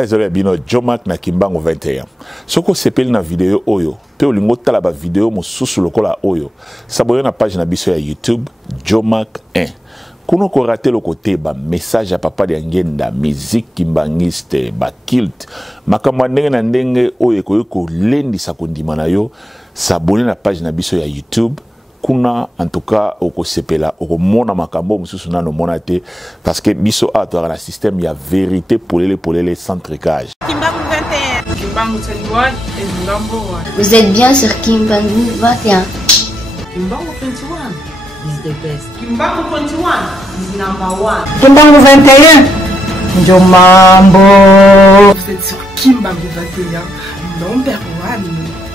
Désolé bino Jomak na Kimbangu 21. Soko sepeli na video oyo. Pe olingo tala ba video mosusu lokola oyo. S'abonner na page na biso ya YouTube Jomak 1. Kuno ko rater le côté ba message à papa de ngenda musique kimbangiste ba kilt. Makambo ndenge na ndenge oyo ko lendi sa kondima na yo. S'abonner na page na biso ya YouTube. Kuna en tout cas oko sepela oko mona makambo mususu nano monate parce que biso a to na système ya vérité pour les sans tricage. Kimbangu 21. Kimbangu 21 is number one. Vous êtes bien sur Kimbangu 21. Kimbangu 21 is the best. Kimbangu 21 is number one. Kimbangu 21. Njomambo. Vous êtes sur Kimbangu 21, number one.